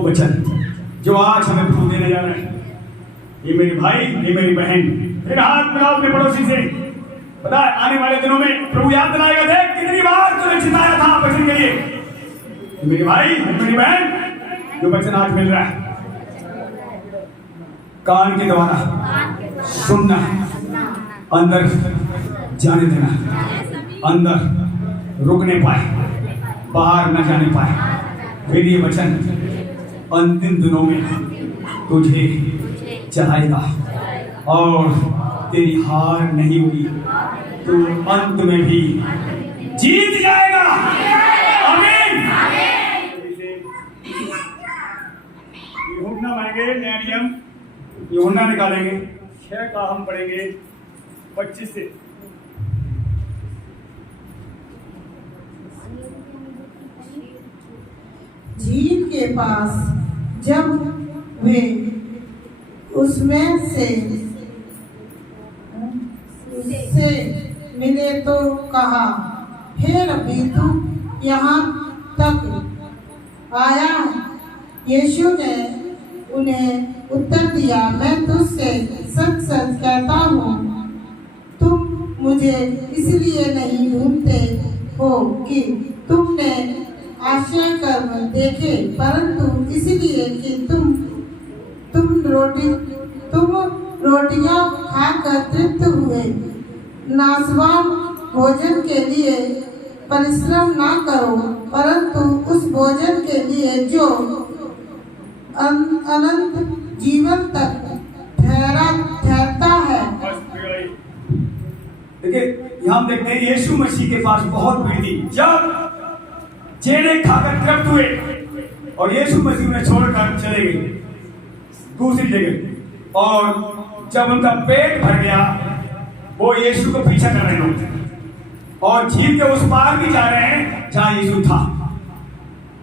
वो वचन जो आज हमें प्रभु देने जा रहे हैं। ये मेरे भाई, ये मेरी बहन, फिर हाथ मिलाओ अपने पड़ोसी से। पता है आने वाले दिनों में प्रभु याद दिलाएगा, देख कितनी बार तूने चिताया था वचन के लिए। मेरे भाई, मेरी बहन, जो वचन आज मिल रहा है, कान के द्वारा सुनना, अंदर जाने देना, अंदर रुकने पाए, बाहर न जाने पाए। फिर ये वचन अंतिम दिनों में तुझे चलाएगा और तेरी हार नहीं होगी, तू अंत में भी जीत जाएगा। आमीन। यूहन्ना मांगेंगे नया नियम, यूहन्ना निकालेंगे 6 का हम पढ़ेंगे 25 से। झील के पास जब वे उसमें से मिले तो कहा, हे रब्बी तू यहाँ तक आया? यीशु ने उन्हें उत्तर दिया, मैं तुझसे सच सच कहता हूँ, तुम मुझे इसलिए नहीं ढूंढते हो कि तुमने आश्चर्य कर्म देखे, परंतु इसलिए कि तुम रोटियां खाकर तृप्त हुए। नाशवान भोजन के लिए परिश्रम ना करो, परंतु उस भोजन के लिए जो अनंत जीवन तक ठहरता है। देखिए यहाँ हम देखते हैं यीशु मसीह के पास बहुत भीड़ थी। जब चेले खाकर तृप्त हुए और यीशु मसीह उन्हें छोड़कर चले गए दूसरी जगह, और जब उनका पेट भर गया वो यीशु को पीछा कर रहे लोग और झील के उस पार भी जा रहे हैं जहां यीशु था।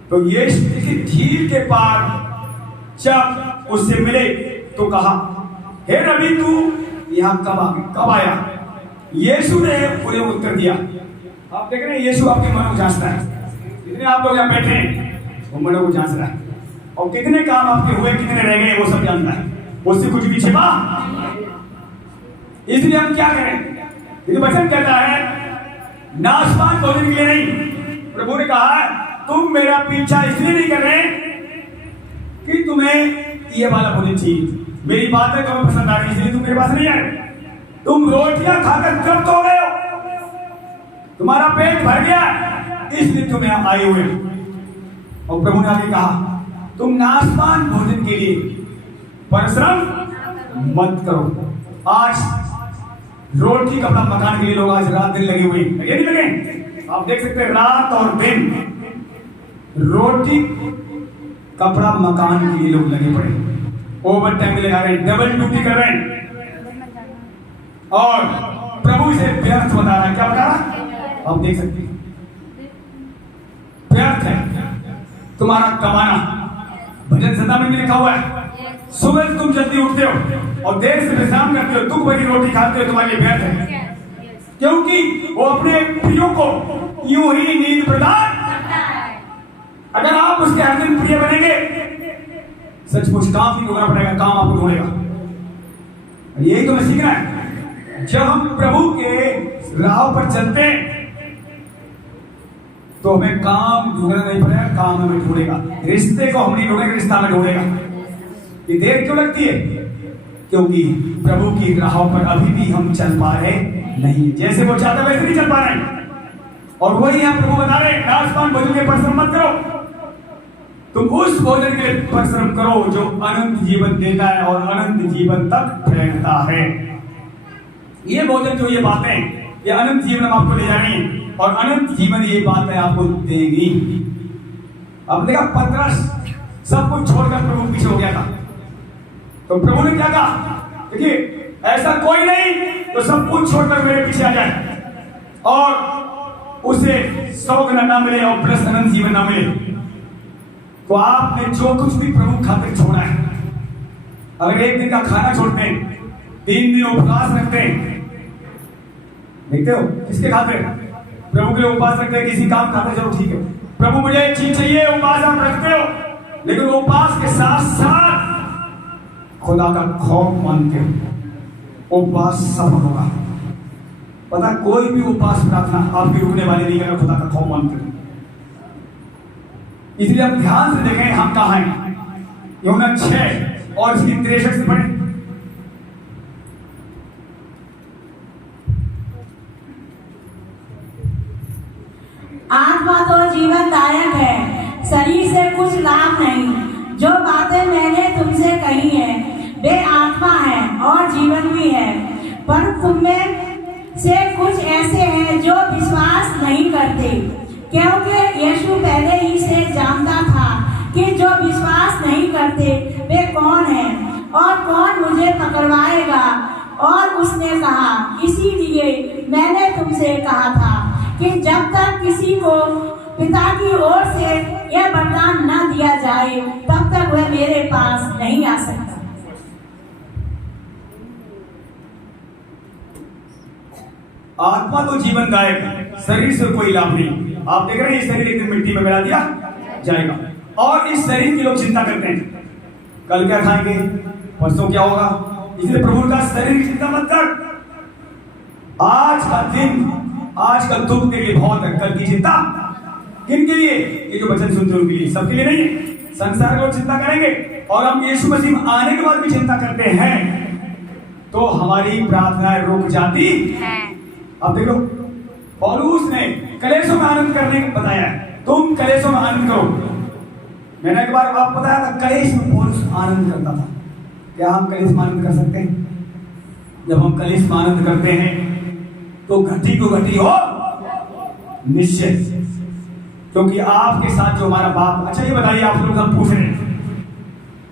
तो यीशु झील के पार जब उससे मिले तो कहा, हे रबी तू यहाँ कब आया? यीशु ने उन्हें उत्तर दिया। आप देख रहे हैं यीशु आपके मन को जांचता है। कितने आप लोग यहाँ बैठे हैं वो मन को जांच रहा है, और कितने काम आपके हुए कितने रह गए वो सब जानता है, उससे कुछ भी छिपा। इसलिए हम क्या करें? ये वचन कहता है नाशवान भोजन के लिए नहीं। प्रभु ने कहा तुम मेरा पीछा इसलिए नहीं कर रहे कि तुम्हें ये वाला भोजन चाहिए, मेरी बातें तुम्हें पसंद आ रही इसलिए तुम मेरे पास नहीं आए। तुम रोटियां खाकर तृप्त हो गए हो, तुम्हारा पेट भर गया इसलिए तुम यहाँ आए हुए। और प्रभु ने आगे कहा तुम नाशवान भोजन के लिए परिश्रम मत करो। आज रोटी कपड़ा मकान के लिए लोग आज रात दिन लगे हुए हैं, लगे नहीं लगे? आप देख सकते हैं रात और दिन रोटी कपड़ा मकान के लिए लोग लगे पड़े, ओवर टाइम लगा रहे हैं, डबल ड्यूटी कर रहे हैं। और प्रभु इसे व्यर्थ बता रहा है। क्या बता रहा? आप देख सकते हैं व्यर्थ है तुम्हारा कमाना। भजन संहिता में भी लिखा हुआ है, सुबह तुम जल्दी उठते हो और देर से विश्राम करते हो, दुख भरी रोटी खाते हो, तुम्हारे लिए व्यर्थ है, क्योंकि वो अपने प्रियो को यूं ही नींद प्रदान। अगर आप उसके हर दिन प्रिय बनेंगे, सचमुच काम नहीं होना पड़ेगा, काम आपको ढूंढेगा। यही तो मैं सीखना है। जब हम प्रभु के राह पर चलते हैं तो हमें काम ढूंढना नहीं पड़ेगा, काम हमें ढूंढेगा। रिश्ते को हम नहीं ढूंढेंगे, रिश्ता हमें ढूंढेगा। ये देर क्यों लगती है? क्योंकि प्रभु की राह पर अभी भी हम चल पा रहे नहीं, जैसे वो चाहता वैसे नहीं चल पा रहे। और वही यहाँ प्रभु बता रहे नाशवान भोजन के परिश्रम मत करो, तुम उस भोजन के परिश्रम करो जो अनंत जीवन देता है और अनंत जीवन तक ठहरता है। ये भोजन जो ये बातें ये अनंत जीवन हम आपको ले जानी है, और अनंत जीवन ये बातें आपको देगी। आपने देखा पतरस सब कुछ छोड़कर प्रभु पीछे हो गया था, तो प्रभु ने क्या कहा? देखिए ऐसा कोई नहीं तो सब कुछ छोड़कर मेरे पीछे आ जाए और उसे स्वर्ग न मिले और प्लस अनंत जीवन न मिले। तो आपने जो कुछ भी प्रभु खातिर छोड़ा है, अगर एक दिन का खाना छोड़ते हैं, 3 दिन उपवास रखते हैं, देखते हो किसके खातिर? प्रभु के लिए उपवास रखते हैं, किसी काम खाते, चलो ठीक है प्रभु मुझे एक चीज चाहिए, उपवास आप रखते हो, लेकिन उपवास के साथ साथ खुदा का खौफ मानते हो, उपवास सफल होगा। पता कोई भी उपवास प्रार्थना आपकी रुकने वाली नहीं है, खुदा का खौफ मानते हो। इसलिए आप ध्यान से देखें हम कहाँ हैं। यूहन्ना 6 और इसकी 63 से पढ़ें। आत्मा तो जीवनदायक है, शरीर से कुछ लाभ नहीं। जो बातें मैंने तुमसे कही हैं वे आत्मा है और जीवन भी है, पर तुममें से कुछ ऐसे हैं जो विश्वास नहीं करते। क्योंकि यीशु पहले ही से जानता था कि जो विश्वास नहीं करते वे कौन हैं और कौन मुझे पकड़वाएगा। और उसने कहा, इसीलिए मैंने तुमसे कहा था कि जब तक किसी को पिता की ओर से यह वरदान न दिया जाए तब तक वह मेरे पास नहीं आ सकता। आत्मा तो जीवनदायक है, शरीर से कोई लाभ नहीं। आप देख रहे हैं ये शरीर एक दिन मिट्टी में मिला दिया जाएगा, और इस शरीर की लोग चिंता करते हैं कल क्या खाएंगे, परसों क्या होगा। इसलिए प्रभु का शरीर की चिंता मत कर। आज का दिन, आज का दुख के लिए बहुत है, कल की चिंता किन के लिए? ये जो वचन सुनते हैं उनके लिए, सबके लिए नहीं है। संसार के लोग चिंता करेंगे, और हम यीशु मसीह आने के बाद भी चिंता करते हैं तो हमारी प्रार्थनाएं रुक जाती है। अब देखो, पौलुस ने कलेशों में आनंद करने को बताया, तुम कलेशों में आनंद करो। मैंने एक बार आपको बताया था, कलेश में पौलुस आनंद करता था। क्या हम कलेश में आनंद कर सकते हैं? जब हम कलेश में आनंद करते हैं तो घटी को घटी हो निश्चित, क्योंकि आपके साथ जो हमारा बाप। अच्छा ये बताइए, आप लोग हम पूछ रहे हैं,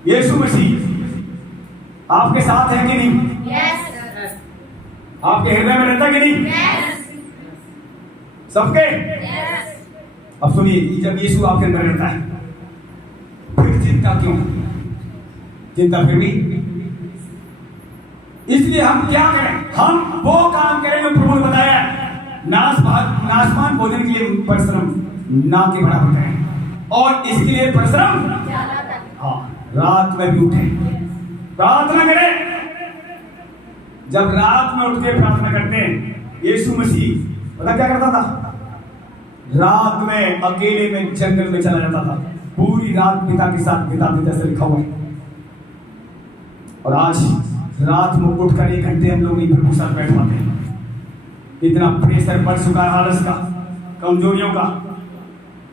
यीशु मसीह आपके साथ है कि नहीं? यस। आपके हृदय में रहता कि नहीं? यस। सबके? यस। अब सुनिए, जब यीशु आपके अंदर रहता है फिर चिंता क्यों? चिंता फिर भी। इसलिए हम क्या करें? हम वो काम करें जो प्रभु ने बताया, नाशमान भोजन के लिए परिश्रम ना के बराबर करें, और इसके लिए परिश्रम रात में भी उठे, प्रार्थना करें। जब रात में उठ के प्रार्थना करते हैं, यीशु मसीह पता क्या करता था? रात में अकेले में जंगल में चला जाता था, पूरी रात पिता के साथ बिताते, जैसे लिखा हुआ है। और आज रात में उठकर 1 घंटे हम लोग प्रभु साथ बैठ पाते हैं। इतना प्रेशर बढ़ चुका है, आलस का, कमजोरियों का,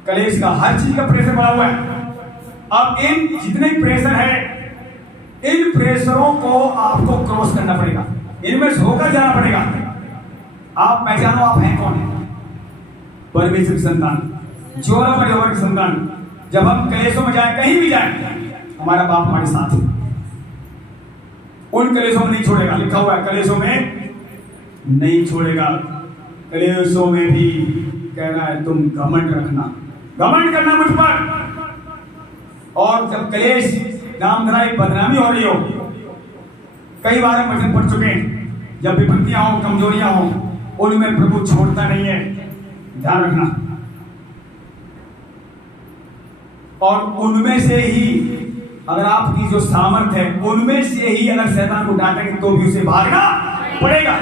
कलेश का, हर चीज का प्रेशर बढ़ा हुआ है। अब इन जितने प्रेशर है, इन प्रेशरों को आपको क्रॉस करना पड़ेगा, इनमें से होकर जाना पड़ेगा। आप पहचानो आप हैं कौन है? परमेश्वर की संतान, जोरा परिवार की संतान। जब हम कलेशों में जाए, कहीं भी जाए, हमारा बाप हमारे साथ है, उन कलेशों में नहीं छोड़ेगा। लिखा हुआ है, कलेशों में नहीं छोड़ेगा। कलेशों में भी कह रहा है तुम घमंड रखना, घमंड करना मुझ पर। और जब कलेश नाम धराई बदनामी हो रही हो, कई बार हम वचन पढ़ चुके हैं, जब विपत्तियां हो, कमजोरियां हो, उनमें प्रभु छोड़ता नहीं है, ध्यान रखना। और उनमें से ही अगर आपकी जो सामर्थ है, उनमें से ही अगर शैतान को डांटेंगे तो भी उसे भागना पड़ेगा,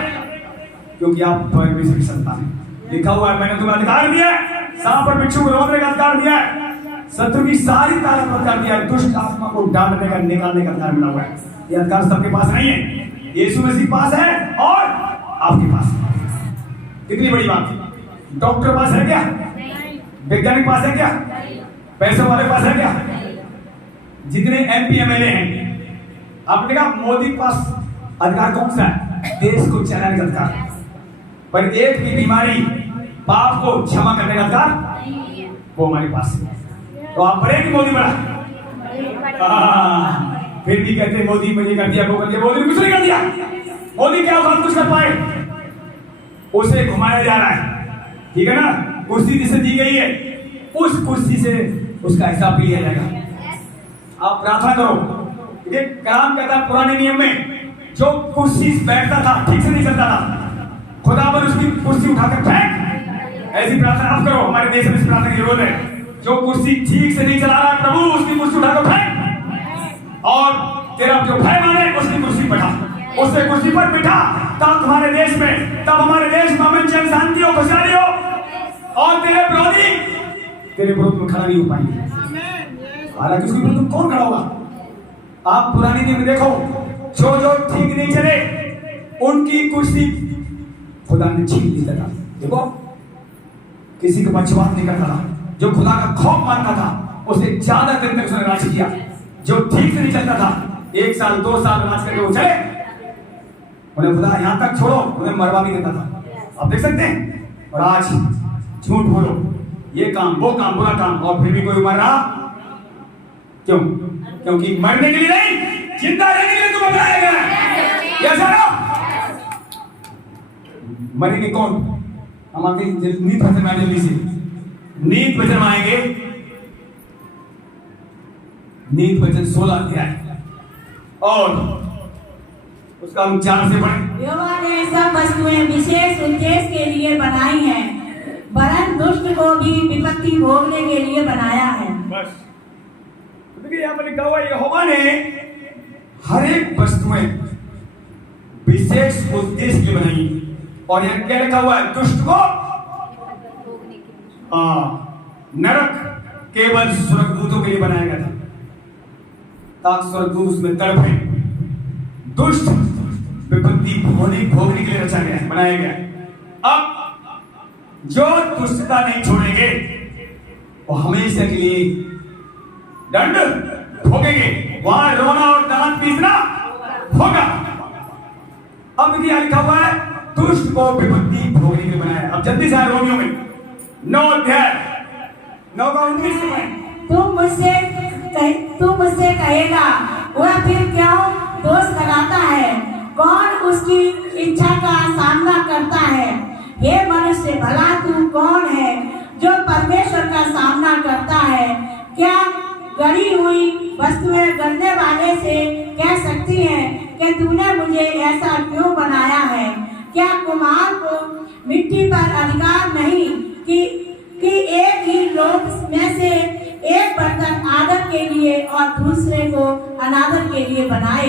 क्योंकि आप परमेश्वर की संतान हैं। लिखा हुआ है, मैंने तुम्हें अधिकार दिया है, सांप और बिच्छू को रोकने का अधिकार दिया है, शत्रु की सारी ताकत कर दिया है, दुष्ट आत्मा को डांटने का, निकालने का अधिकार मिला हुआ है। ये अधिकार सबके पास नहीं है, यीशु मसीह के पास है और आपके पास है। कितनी बड़ी बात है। डॉक्टर पास है क्या? वैज्ञानिक पास है क्या? पैसे वाले पास है क्या? जितने MP MLA हैं, आपने देखा मोदी के पास अधिकार कौन सा है? देश को चलाने का अधिकार। पर एक भी बीमारी, पाप को क्षमा करने का अधिकार वो हमारे पास है। तो आप बड़े कि मोदी बड़ा? फिर भी कहते मोदी मुझे कर दिया, वो कर दिया। मोदी ने कुछ नहीं कर दिया। मोदी क्या बात कुछ कर पाए? उसे घुमाया जा रहा है, ठीक है ना? कुर्सी जिसे दी गई है, उस कुर्सी से उसका हिसाब लिया जाएगा। आप प्रार्थना करो। ये काम कहता है पुराने नियम में, जो कुर्सी बैठता था ठीक से नहीं चलता था, खुदा पर उसकी कुर्सी उठाकर फेंक। ऐसी प्रार्थना आप करो। हमारे देश में इस प्रार्थना की जरूरत है। जो कुर्सी ठीक से नहीं चला रहा है प्रभु उसकी कुर्सी उठाकर फेंक, और तेरा जो भय माने उसकी कुर्सी बैठा, उससे कुर्सी पर बिठा, तब तुम्हारे देश में, तब हमारे देश में अमन चैन शांति हो, खुशहाली हो, और तेरे विरोध में खड़ा नहीं हो पाएंगे। हालांकि उसके विरुद्ध कौन खड़ा होगा? आप पुरानी दिन में देखो, जो ठीक नहीं चले उनकी कुर्सी खुदा ने छीन ली था। देखो, किसी को पक्षपात नहीं करता था, जो खुदा का खौफ मानता था उसे ज्यादा दिन तक उसने राज किया। जो ठीक से नहीं चलता था 1 साल 2 साल राज करके वो चले, उन्हें खुदा यहां तक छोड़ो उन्हें मरवा भी देता था। आप देख सकते हैं। और आज झूठ बोलो, ये काम वो काम बुरा काम, और फिर भी कोई मर रहा क्यों? क्योंकि मरने के लिए नहीं, जिंदा रहने के लिए तुम्हें बनाया गया है। ऐसा ना मरेंगे कौन? हम आगे नीत वचन में जल्दी से नीत वचन में आएंगे। नीत वचन 16 अध्याय और उसका हम 4 से पढ़ें। यहोवा ने सब वस्तुएं विशेष उद्देश्य के लिए बनाई हैं, वरन दुष्ट को भी विपत्ति भोगने के लिए बनाया है। बस देखिए यहाँ पर लिखा हुआ यहोवा ने हर एक वस्तुएं विशेष उद्देश्य के लिए बनाई, और यहाँ क्या लिखा हुआ है? दुष्ट को नरक केवल स्वर्गदूतों के लिए बनाया गया था, ताकि स्वर्गदूत उसमें तड़पे। दुष्ट विपत्ति भोगने के लिए रचा गया है, बनाया गया है। अब जो दुष्टता नहीं छोड़ेंगे वो हमेशा के लिए दंड भोगेंगे, वहां रोना और दांत पीसना होगा। अब क्या लिखा हुआ है? दुष्ट को विपत्ति भोगने के लिए बनाया। अब जल्दी से रोमियो में 9 अध्याय 9 का 19 में तुम मुझसे कहेगा वह फिर क्यों दोष लगाता है, कौन उसकी इच्छा का सामना करता है? हे मनुष्य, भला तू कौन है जो परमेश्वर का सामना करता है? क्या गढ़ी हुई वस्तुएं गढ़ने वाले से कह सकती हैं कि तूने मुझे ऐसा क्यों बनाया है? क्या कुम्हार को मिट्टी पर अधिकार नहीं कि एक ही लोक में से एक बर्तन आदर के लिए और दूसरे को अनादर के लिए बनाए?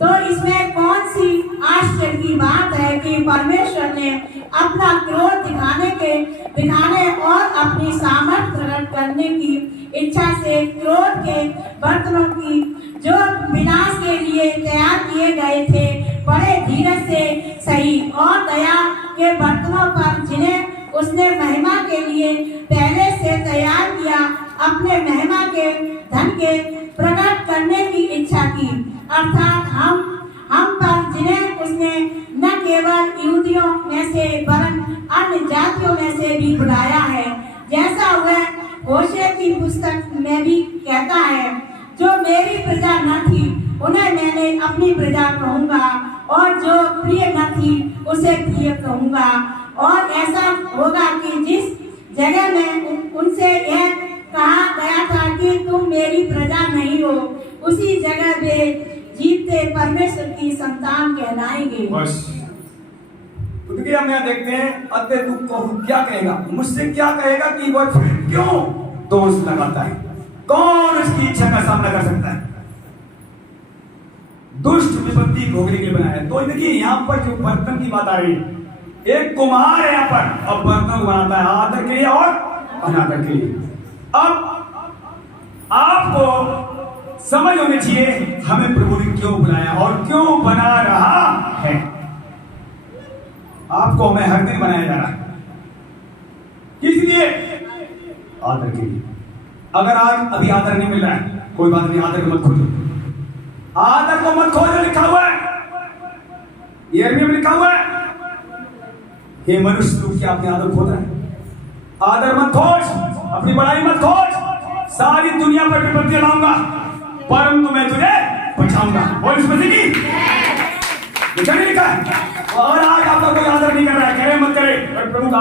तो इसमें कौन सी आश्चर्य की बात है कि परमेश्वर ने अपना क्रोध दिखाने और अपनी सामर्थ प्रकट करने की इच्छा से क्रोध के बर्तनों की जो विनाश के लिए तैयार किए गए थे बड़े धीरज से सही, और दया के बर्तनों पर जिन्हें उसने महिमा के लिए पहले से तैयार किया, अपने महिमा के धन के प्रकट करने की इच्छा की, अर्थात हम पर जिन्हें उसने न केवल यहूदियों में से वरन अन्य जातियों में से भी बुलाया है, जैसा वह होशे की पुस्तक में भी कहता है, जो मेरी प्रजा न थी उन्हें मैंने अपनी प्रजा कहूँगा, और जो प्रिय न थी उसे प्रिय कहूँगा। और ऐसा होगा कि जिस जगह में उनसे यह कहा गया था कि तुम मेरी प्रजा नहीं हो, उसी जगह वे जीते परमेश्वर की संतान कहलाएंगे। बस तो देखिए हम यहाँ देखते हैं, अतः तू क्या कहेगा, मुझसे क्या कहेगा कि वह क्यों दोष लगाता है? कौन उसकी इच्छा का सामना कर सकता है? दुष्ट विपत्ति भोगने के लिए बनाया है। तो देखिए यहाँ पर जो बर्तन की बात आ रही है, एक कुम्हार है यहाँ पर, अब बर्तन बनाता है आदर के लिए और अनादर के लिए। अब आपको समझ होनी चाहिए हमें प्रभु ने क्यों बनाया और क्यों बना रहा है। आपको हमें हर दिन बनाया जा रहा है, किस लिए? आदर के लिए। अगर आज अभी आदर नहीं मिल रहा है, कोई बात नहीं, आदर को मत खोजो, आदर को मत खोजो। लिखा हुआ है, यिर्मयाह में लिखा हुआ है, हे मनुष्य तू क्या अपने आदर खोज रहा है? आदर मत खोज, अपनी बड़ाई मत खोज। सारी दुनिया पर विपत्ति लाऊंगा परंतु मैं तुझे बचाऊंगा। और इस मसीह की लिखा है। और आज आपका कोई आदर नहीं कर रहा है, करे मत करे, पर प्रभु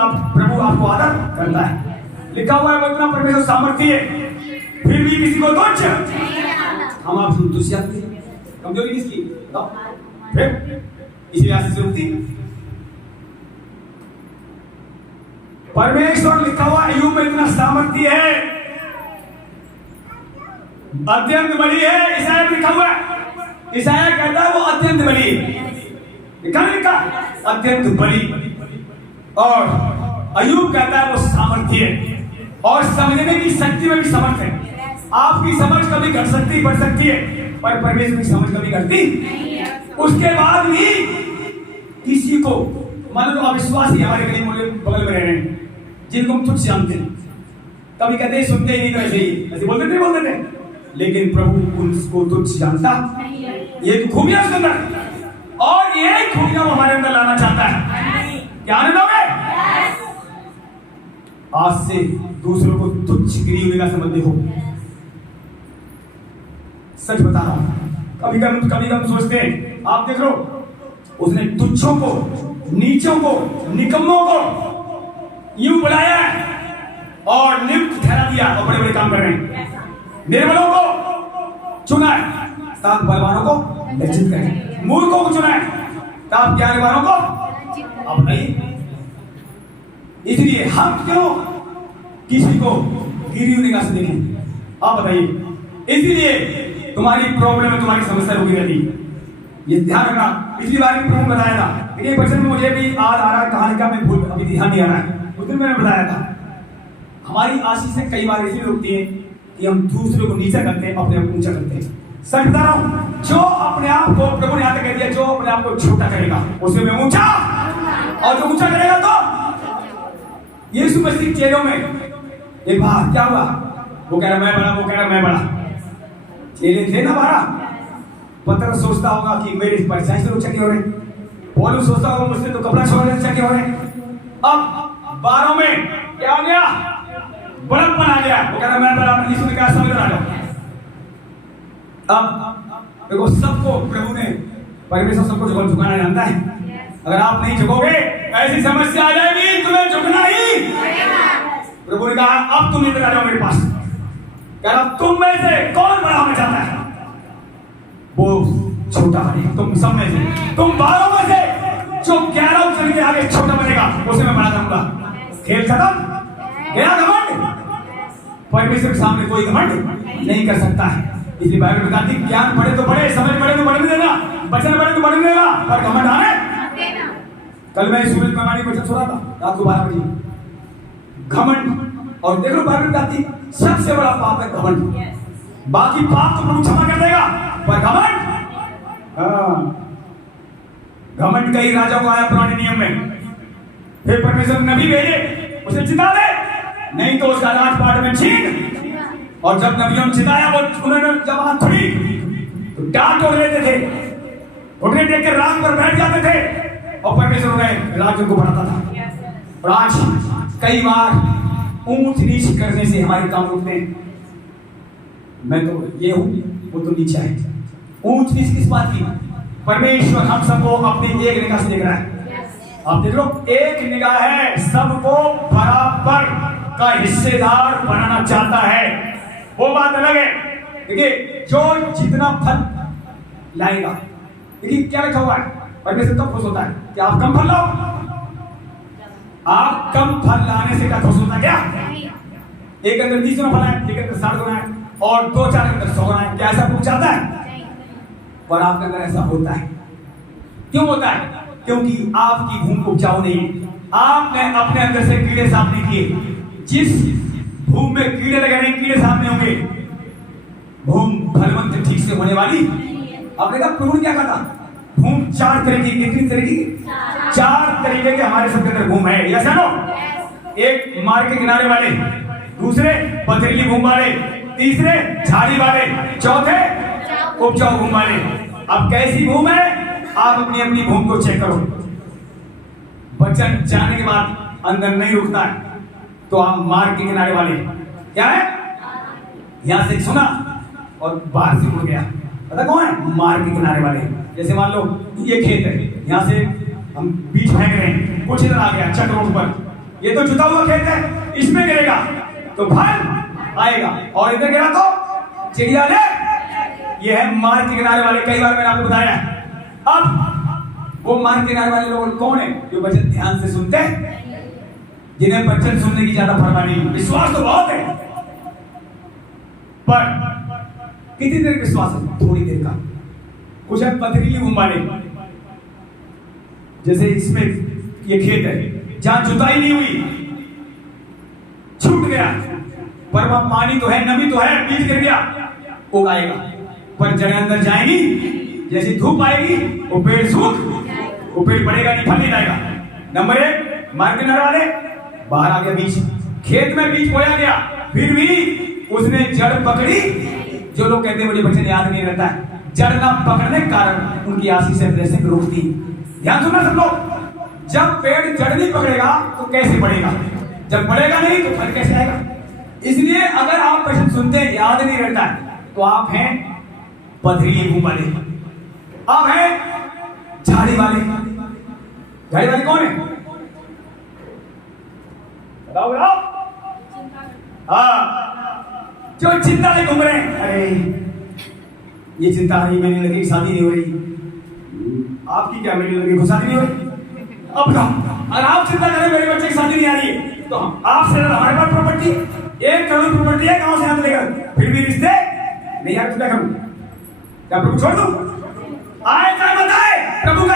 आपको आदर करता है। लिखा हुआ है वो इतना परमेश्वर सामर्थ्य है, फिर भी किसी को तुच्छ। हम आप तुष्ट कमजोरी किसकी बताओ? फिर इसी रास्ते से रुकती। परमेश्वर लिखा हुआ अय्यूब में इतना सामर्थ्य है अत्यंत बड़ी है। ईसाया में लिखा हुआ है, ईसाया कहता है वो अत्यंत बड़ी है। लिखा अत्यंत बड़ी। और अय्यूब कहता है वो सामर्थ्य है और समझने की शक्ति में भी समर्थ है। आपकी समझ कभी घट सकती बढ़ सकती है, पर परमेश्वर की समझ कभी घटती। उसके बाद भी किसी को मान लो अविश्वासी हमारे गली मोहल्ले बगल में रह रहे हैं, जिनको हम तुझ जानते हैं, कभी कहते हैं सुनते ही नहीं तो ऐसे ही ऐसे बोलते थे, लेकिन प्रभु उनको तुझ जानता। ये खूबियां उसके अंदर, और ये खूबियां वो हमारे अंदर लाना चाहता है। क्या आने दोगे? आज से दूसरों को तुच्छ गिरी से मत देखो। सच बता रहा हूं, कभी हम सोचते हैं, आप देख लो, उसने तुच्छों को, नीचों को, निकम्मों को यूं बुलाया है और नियुक्त ठहरा दिया और बड़े बड़े काम कर रहे हैं। निर्बलों को चुना है ताकि बलवानों को लज्जित करें, मूर्खों को चुना है ताकि ज्ञानवानों को अब नहीं। इसलिए हम क्यों किसी को गिरी निगाह से देखें? आप बताइए। इसलिए तुम्हारी प्रॉब्लम है, तुम्हारी समस्या रुकी रहती, ये ध्यान रखना। पिछली बार भी प्रभु बताया था, लेकिन बचन में मुझे भी याद आ रहा है, कहानी का मैं भूल अभी ध्यान नहीं आ रहा है। उस दिन मैंने बताया था, हमारी आशीष कई बार ऐसी रुकती है कि हम दूसरों को नीचा करते हैं, अपने आप ऊंचा करते हैं। सच बता रहा हूं, जो अपने आप को, प्रभु ने यहाँ तक कह दिया, जो अपने आप को छोटा करेगा उसे मैं ऊंचा, और जो ऊंचा करेगा तो यीशु मसीह चेलों में एक बार क्या हुआ, वो कह रहा मैं बड़ा, वो कह रहा मैं बड़ा। चेले थे ना 12, पतरस सोचता होगा कि मेरे परछाई से ऊंचा क्यों हो रहे, पौलुस सोचता होगा मुझसे तो कपड़ा छोड़ने से ऊंचा क्यों हो रहे। अब 12 में क्या हो गया? बड़प्पन आ गया। वो कह रहा मैं बड़ा, यीशु ने कहा समझ आ जाओ। अब देखो, सबको प्रभु ने, परमेश्वर सबको झुकाना जानता है। अगर आप नहीं झुकोगे ऐसी समस्या आ जाएगी, तुम्हें झुकना ही। प्रभु ने कहा अब तुम इधर आ जाओ मेरे पास। कह रहा तुम में से कौन बड़ा होना चाहता है? वो छोटा बनेगा तुम सब में से। तुम 12 में से जो 11 उछल के आगे छोटा बनेगा उसे मैं बड़ा करूंगा। खेल खत्म, गया घमंड। परमेश्वर के सामने कोई घमंड नहीं कर सकता है। इसलिए बाइबल बताती है ज्ञान बढ़े तो बढ़े, समझ बढ़े तो बढ़ने देना, वचन बढ़े तो बढ़ने देना, और घमंड आने। कल मैं सूरज प्रमाणी वचन सुना था रात को 12 बजे। घमंड, और देख लो बाइबल बताती सबसे बड़ा पाप है घमंड। बाकी पाप तो प्रभु क्षमा कर देगा, पर घमंड, घमंड कई राजाओं को आया पुराने नियम में। फिर परमेश्वर नबी भेजे उसे चिता दे, नहीं तो उसका राजपाट में छीन। और जब नबियों ने चिताया, वो उन्होंने जब हाथ खुली तो डांट तोड़ लेते थे, घुटने टेक कर राम पर बैठ जाते थे, और परमेश्वर उन्हें राज्य को बढ़ाता था। और आज कई बार ऊंच नीच करने से हमारे काम रुकते हैं। मैं तो ये हूं, वो तो नीचा है। ऊंच नीच किस बात की? परमेश्वर हम सबको अपनी एक निगाह से देख रहा है। आप देख लो, एक निगाह है, सबको बराबर का हिस्सेदार बनाना चाहता है। वो बात अलग है। देखिए, जो जितना फल लाएगा, देखिए क्या लिखा हुआ है, परमेश्वर कब खुश होता है कि आप कम फल लाओ। आप कम फल लाने से क्या खुश होता है? क्या एक अंदर 30 गुना फल है, एक अंदर 60 गुना है, और 2-4 अंदर 100 गुना है। क्या ऐसा पूछ जाता है? पर आपके अंदर ऐसा होता है। क्यों होता है? क्योंकि आपकी भूमि उपजाऊ नहीं है। आपने अपने अंदर से कीड़े साफ नहीं किए। जिस भूमि में कीड़े लगे नहीं, कीड़े साफ नहीं होंगे, भूमि फलवंत ठीक से होने वाली। आपने कहा प्रभु ने क्या कहा? भूमि 4 तरह की, कितनी तरह की? 4 तरीके के हमारे सबके अंदर भूमि है। Yes no? एक मार्ग के किनारे वाले, दूसरे पथरीली भूमि वाले, तीसरे झाड़ी वाले, चौथे उपजाऊ भूमि वाले। अब कैसी भूमि है? आप अपनी अपनी भूमि को चेक करो। वचन जाने के बाद अंदर नहीं रुकता है तो आप मार्ग के किनारे वाले। क्या है? यहां से सुना और बाहर से उड़ गया। पता कौन है? मार्ग के किनारे वाले। जैसे मान लो ये खेत है, यहां से हम बीज फेंक रहे हैं, कुछ इधर आ गया चट रोड पर, ये तो जुता हुआ खेत है, इसमें गिरेगा तो फल आएगा, और इधर गिरा तो चिड़िया ले। ये है मार्ग के किनारे वाले। कई बार मैंने आपको बताया। अब वो मार्ग के किनारे वाले लोग कौन है? जो वचन ध्यान से सुनते हैं, जिन्हें वचन सुनने की ज्यादा परवाह नहीं। विश्वास तो बहुत है, पर कितनी देर विश्वास है? थोड़ी देर का। कुछ है पथरीली भूमि वाले, जैसे इसमें ये खेत है जहां जुताई नहीं हुई, छूट गया, पर वहां पानी तो है, नमी तो है, बीज गिर गया, उगाएगा, पर जड़ अंदर जाएगी, जैसी धूप आएगी वो पेड़ सूख, वो पेड़ बढ़ेगा नहीं, फल नहीं लाएगा। नंबर 1 मार्केट वाले, बाहर आ गया बीज, खेत में बीज बोया गया, फिर भी उसने जड़ पकड़ी। जो लोग कहते हैं मुझे बच्चे याद नहीं रहता है, जड़ ना पकड़ने के कारण उनकी आशीष से ब्लेसिंग रुकती। ध्यान सुनना सब लोग, जब पेड़ जड़ नहीं पकड़ेगा तो कैसे बढ़ेगा, जब बढ़ेगा नहीं तो फल कैसे आएगा। इसलिए अगर आप प्रश्न सुनते हैं याद नहीं रहता है तो आप हैं पथरीली भूमि वाले, आप हैं झाड़ी वाले। झाड़ी वाले कौन है? बताओ बताओ। हाँ, जो चिंता नहीं घूम रहे हैं, अरे ये चिंता आ रही, मैंने लगी शादी नहीं हो रही, आपकी क्या मेरी लगी शादी नहीं हो रही। अब अगर आप चिंता करें मेरे बच्चे की शादी नहीं आ रही है, तो आपसे हमारे पास प्रॉपर्टी 1 करोड़ प्रॉपर्टी है, गांव से हाथ लेकर, फिर भी रिश्ते नहीं यार, क्या करूं? क्या प्रभु छोड़ दूं? आए चाहे बताए, प्रभु का